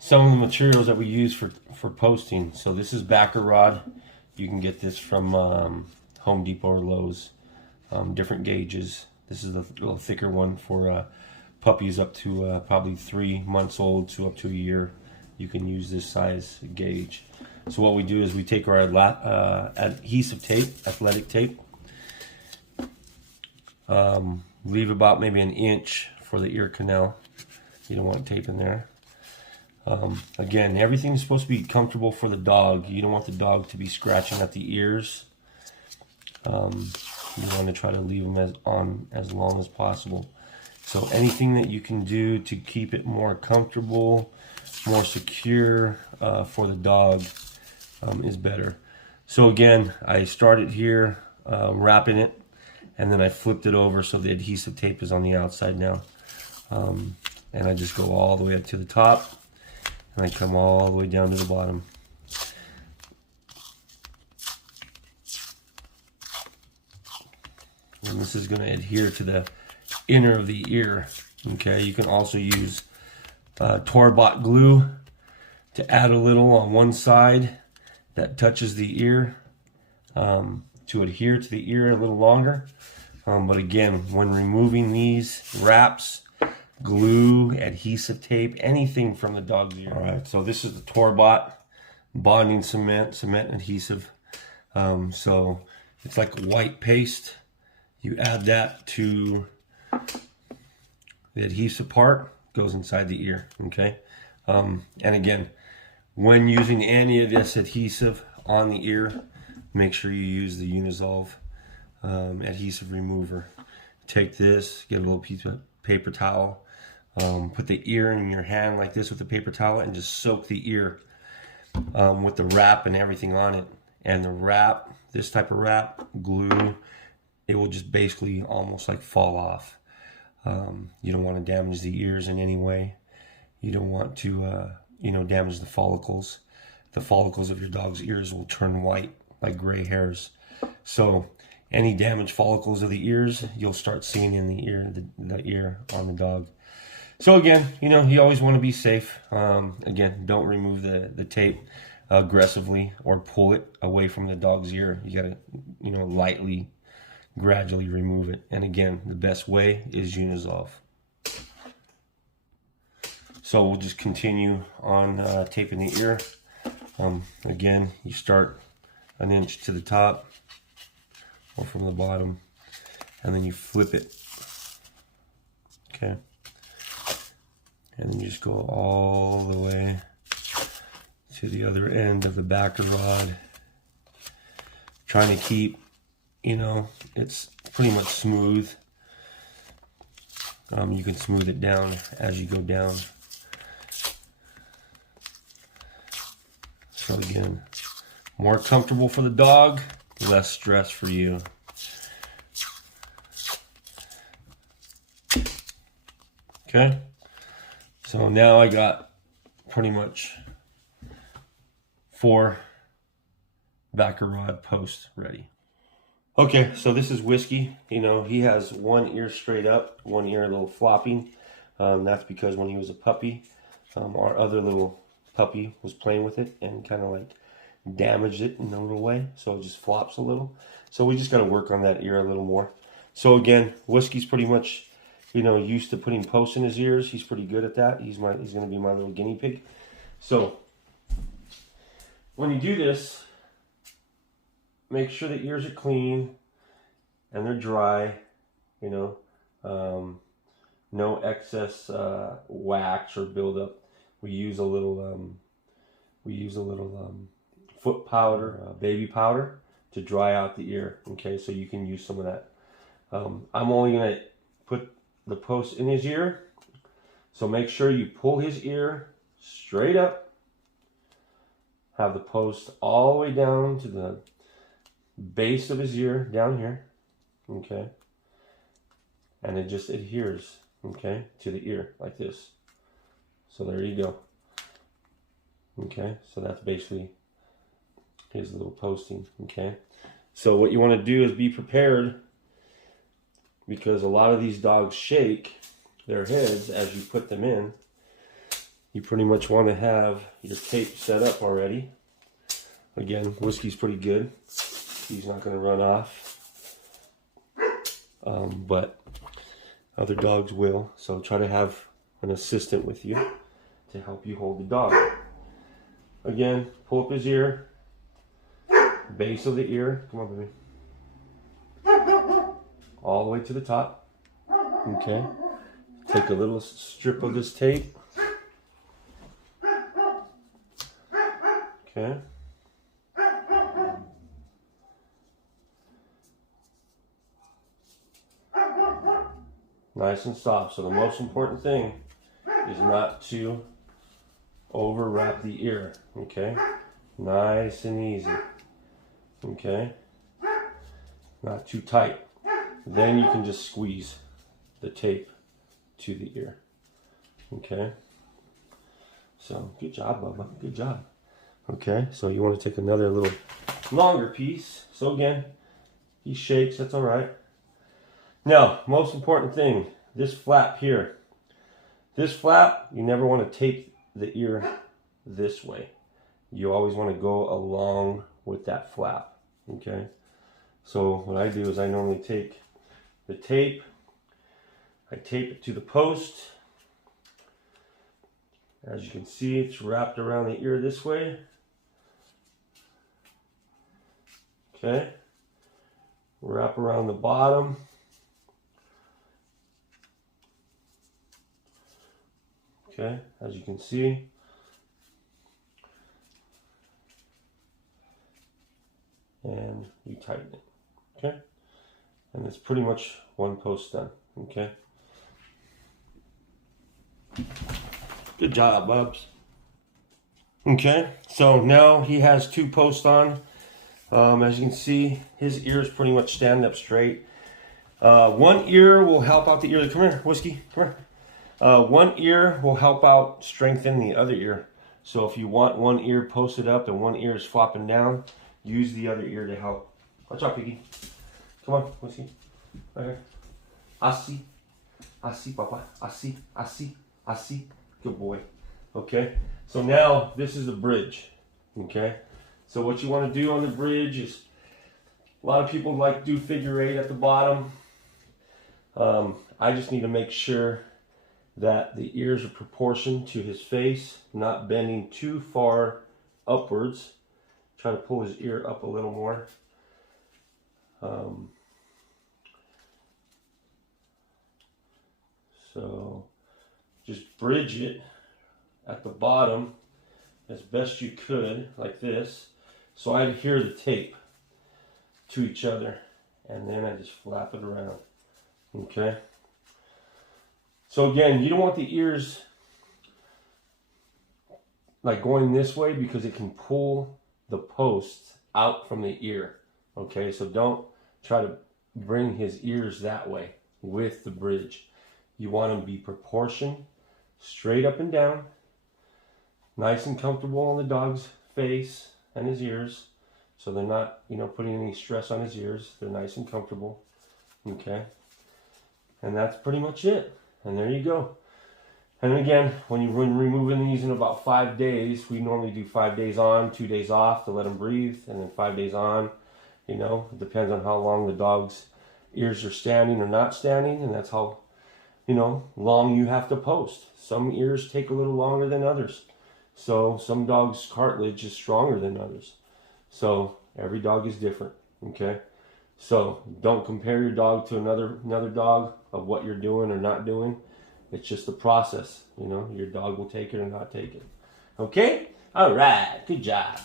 Some of the materials that we use for posting. So this is backer rod. You can get this from Home Depot or Lowe's. Different gauges. This is the little thicker one for puppies up to probably 3 months old to up to a year. You can use this size gauge. So what we do is we take our adhesive tape, athletic tape, leave about maybe an inch for the ear canal. You don't want tape in there. Again, everything's supposed to be comfortable for the dog. You don't want the dog to be scratching at the ears. You want to try to leave them on as long as possible. So anything that you can do to keep it more comfortable, more secure for the dog is better. So again, I started here wrapping it, and then I flipped it over so the adhesive tape is on the outside now. And I just go all the way up to the top, and I come all the way down to the bottom. And this is going to adhere to the inner of the ear. Okay, you can also use Torbot glue to add a little on one side that touches the ear to adhere to the ear a little longer. But again, when removing these wraps, glue, adhesive tape, anything from the dog's ear. All right, so this is the Torbot bonding cement adhesive. So it's like white paste. You add that to the adhesive part, goes inside the ear, okay? And again, when using any of this adhesive on the ear, make sure you use the Unisolve adhesive remover. Take this, get a little piece of paper towel, put the ear in your hand like this with the paper towel, and just soak the ear with the wrap and everything on it. And the wrap, this type of wrap, glue, it will just basically almost like fall off. You don't want to damage the ears in any way. You don't want to damage the follicles. The follicles of your dog's ears will turn white like gray hairs. So any damaged follicles of the ears, you'll start seeing in the ear on the dog. So again, you always want to be safe. Again, don't remove the tape aggressively or pull it away from the dog's ear. You got to, lightly, gradually remove it. And again, the best way is Unisolve. So we'll just continue on taping the ear. Again, you start an inch to the top or from the bottom, and then you flip it. Okay. And then you just go all the way to the other end of the backer rod. Trying to keep, it's pretty much smooth. You can smooth it down as you go down. So again, more comfortable for the dog, less stress for you. Okay, so now I got pretty much 4 backer rod posts ready. Okay, so this is Whiskey. He has one ear straight up, one ear a little flopping. That's because when he was a puppy, our other little puppy was playing with it and kind of like damaged it in a little way, so it just flops a little. So we just got to work on that ear a little more. So again, Whiskey's pretty much used to putting posts in his ears. He's pretty good at that. He's going to be my little guinea pig. So when you do this, make sure the ears are clean and they're dry. No excess wax or buildup. We use a little foot powder, baby powder, to dry out the ear. Okay, so you can use some of that. I'm only gonna put the post in his ear, so make sure you pull his ear straight up. Have the post all the way down to the base of his ear, down here. Okay, and it just adheres, okay, to the ear like this. So there you go. Okay, so that's basically his little posting. Okay, so what you want to do is be prepared, because a lot of these dogs shake their heads as you put them in, you pretty much want to have your tape set up already. Again, Whiskey's pretty good. He's not going to run off. But other dogs will. So try to have an assistant with you to help you hold the dog. Again, pull up his ear. Base of the ear. Come on, baby. All the way to the top. Okay. Take a little strip of this tape. Okay. Nice and soft. So the most important thing is not to overwrap the ear. Okay. Nice and easy. Okay. Not too tight. Then you can just squeeze the tape to the ear. Okay. So good job, Bubba. Good job. Okay. So you want to take another little longer piece. So again, he shakes. That's all right. Now, most important thing, this flap here. This flap, you never want to tape the ear this way. You always want to go along with that flap. Okay. So what I do is I normally take the tape, I tape it to the post. As you can see, it's wrapped around the ear this way. Okay. Wrap around the bottom. Okay, as you can see. And you tighten it. Okay. And it's pretty much one post done. Okay. Good job, Bubs. Okay, so now he has two posts on. As you can see, his ears pretty much stand up straight. One ear will help out the ear. Come here, Whiskey. Come here. One ear will help out strengthen the other ear. So if you want one ear posted up and one ear is flopping down, use the other ear to help. Watch out, Piggy. Come on, Whiskey. Right here. I see, Papa. I see. Good boy. Okay. So now this is the bridge. Okay. So what you want to do on the bridge is, a lot of people like to do figure eight at the bottom. I just need to make sure that the ears are proportioned to his face, not bending too far upwards. Try to pull his ear up a little more. So just bridge it at the bottom as best you could, like this. So I adhere the tape to each other, and then I just flap it around. Okay. So again, you don't want the ears like going this way because it can pull the posts out from the ear. Okay, so don't try to bring his ears that way with the bridge. You want them to be proportioned, straight up and down, nice and comfortable on the dog's face and his ears. So they're not, putting any stress on his ears. They're nice and comfortable. Okay. And that's pretty much it. And there you go. And again, when you're removing these in about 5 days, we normally do 5 days on, 2 days off to let them breathe, and then 5 days on. It depends on how long the dog's ears are standing or not standing, and that's how, long you have to post. Some ears take a little longer than others. So some dogs' cartilage is stronger than others. So every dog is different, okay? So don't compare your dog to another dog of what you're doing or not doing. It's just the process, your dog will take it or not take it. Okay? All right, good job.